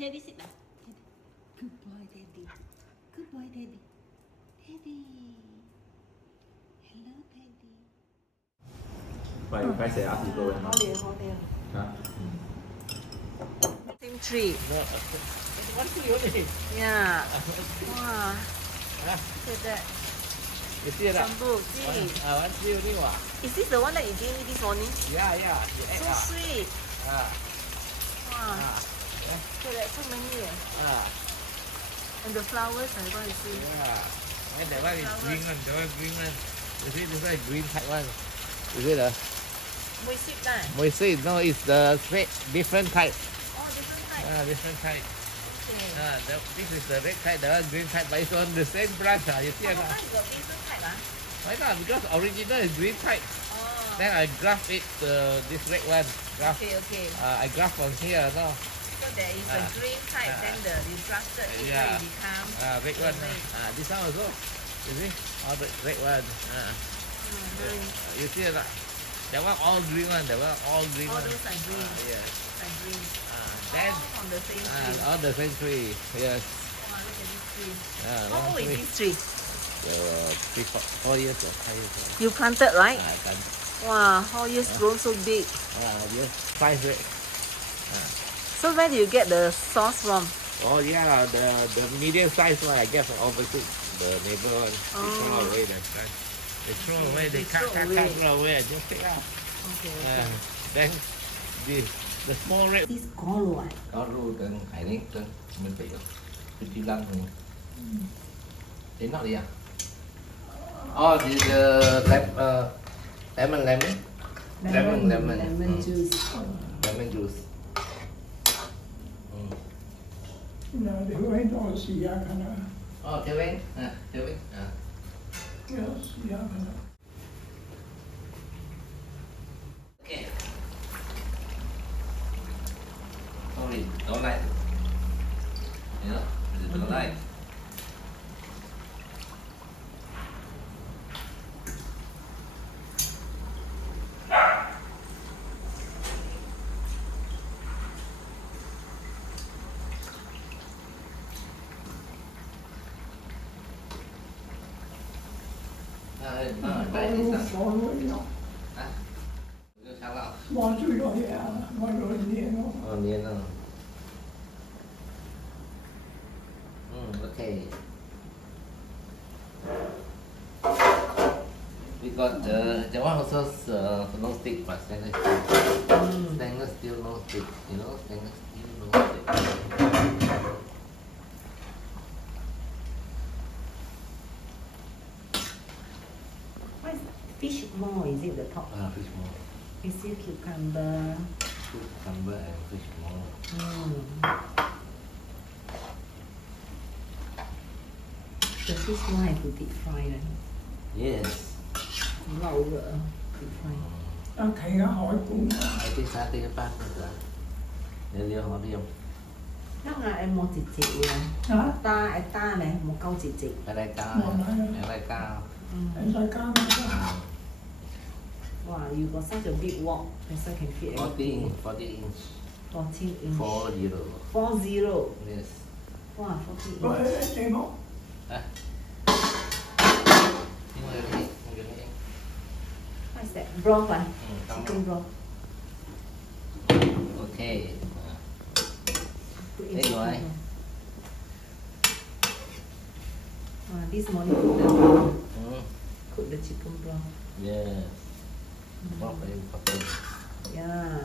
Daddy, sit down. Good boy, Daddy. Good boy, Daddy. Daddy. Hello, Daddy. Phải sẽ áp dụng rồi. Hold there. Same tree. No, one tree only. Yeah. Wow. Look at that. You see that? Jumbo, see. One tree only. Wow. Is this the one that you gave me this morning? Yeah. You ate So sweet. Ah. Wow. Yeah. Look at that, so many. And the flowers, I want to see. Yeah. And that one is green one. That one green one. You see this one is green type one. Is it a? Moist lah. Moist? No, it's the different type. Oh, different type. Different type. Okay. This is the red type, that one green type, but it's on the same branch. You see How or not? come you got different type? Why not? Because original is green type. Oh. Then I graft it this red one. Graft. Okay. I graft from here, no? So there is a green type, then you grafted it, Yeah. then it become Red one. This one also. You see? All the red one. very, You see or not? That one all green one. That one all green all one. those are green. Yeah. Are green. Then All on the same tree. on the same tree. Yes. Wow, look at this tree. Long How old is tree. this tree? 4 years or 5 years old. You planted, right? I can. Wow, how years grown so big. Yes. 5 years. So where do you get the sauce from? Oh yeah, the medium size one I get from overseas. The neighbor one. They throw away that time. They throw away. They cut, throw away. I just take out. Okay. Then the small red. This golo. Có ru cần hải ní cần mình phải cái chi lăng này. Đến nó đi à? Oh, this lemon juice. lemon juice. They went all Siyakana. Oh, theo bên. Yes, Siyakana. Okay. Sorry, don't like. You know, don't like. Follow it up. Sao nào? Watch your hair, what was near. Niên rồi. Okay. We got the one also no stick but stainless steel. Stainless steel no stick, you know, stainless steel no stick. What is fish maw? Is it the top? Fish maw. Is it cucumber? Cucumber and fish maw. The fish maw have to deep fry, right? Yes. Lâu rồi, deep fry. Anh thấy cái hỏi cũng I think sa tế bát là liều họ đi không? Chắc là em mua thịt chị hả? ta này, một câu thịt chị. Ở đây cao. Ở đây cao. Anh sai cao mà. Wow, you got such a big wok, so can fit everything. 40 inch. 14 inch. 40. 40. Yes. Wow, 40 Rồi inch. em không? Nhưng mà cái What is that? Broth ah? Chicken broth. Okay. Put in Đây rồi. chicken broth. This morning cook the broth. Cook the chicken broth. Yes. Broth very important. Yeah.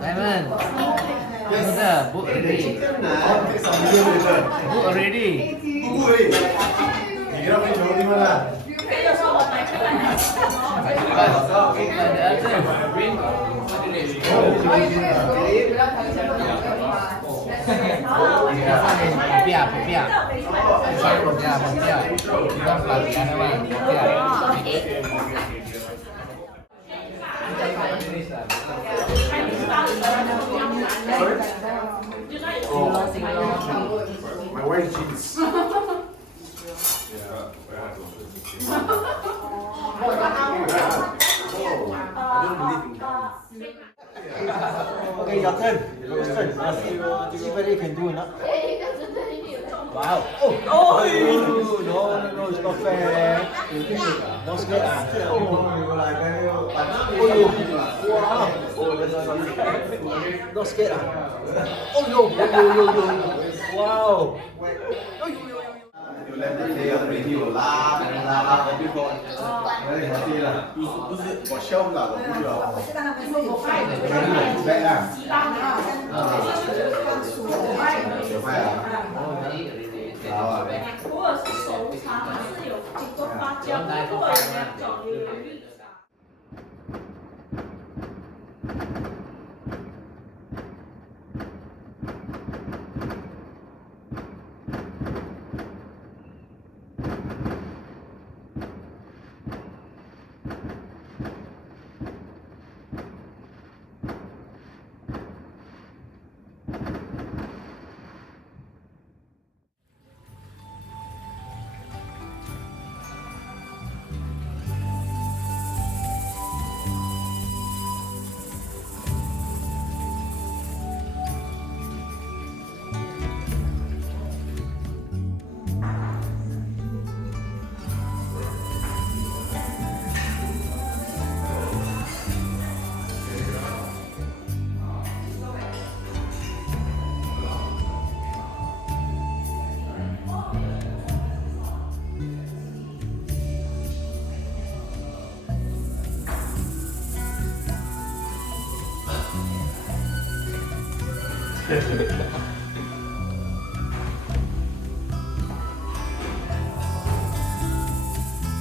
Lemon. Book already. Book already. popiah, popiah. Sorry, popiah, popiah. Bukan pelatihan apa? Popiah. My wife cheats. Okay, your turn. Question. See whether you can do or not. Wow. Oh, no, it's not fair. Not scared. Wow. Not scared. Oh, no. Wow.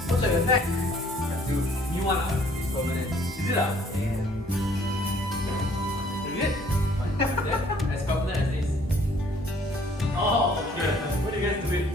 What's your effect? New one, it's permanent. Is it? Yeah. Is it? Yeah, as permanent as this. Oh, okay. What do you guys do it?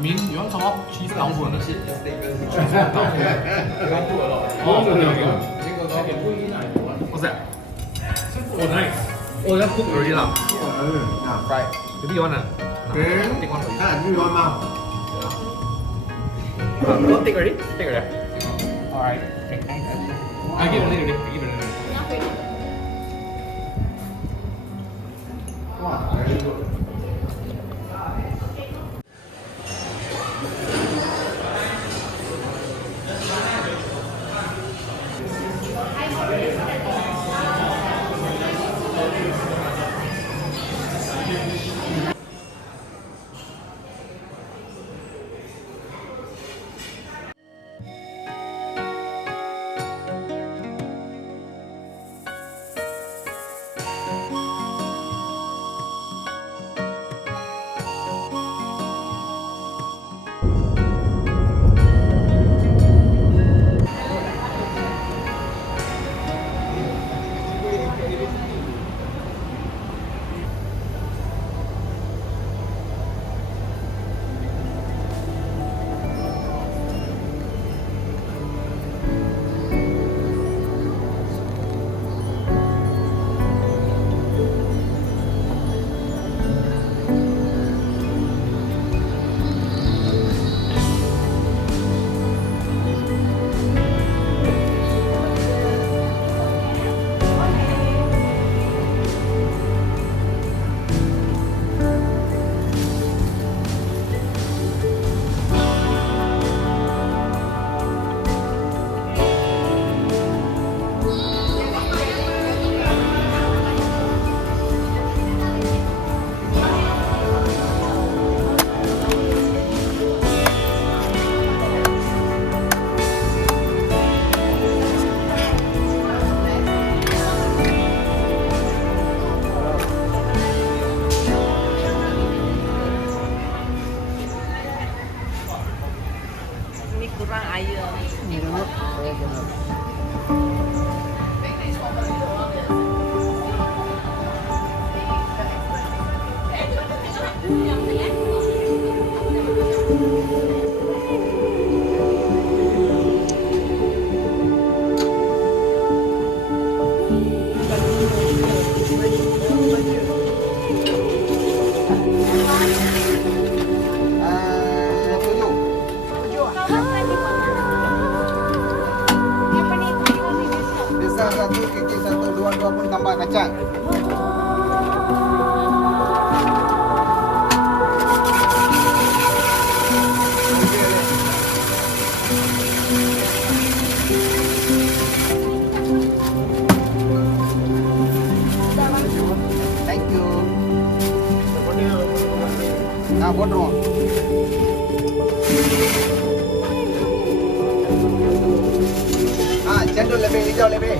Min, you want some more cheese 老虎呢？ Cheese老虎。Oh, what's that? Oh, nice. Oh, that's cooked already lah. Fried. Maybe you wanna? Take one for you. You want mom? You want take already? Take already. Alright. I give it a little. I give it a little. Wow, very good. ni kurang air. Benar. Saya benar. Besar satu, kecil satu, dua pun tambah kacang. Thank you. Nah, bodoh. Cendol lebih, hijau lebih.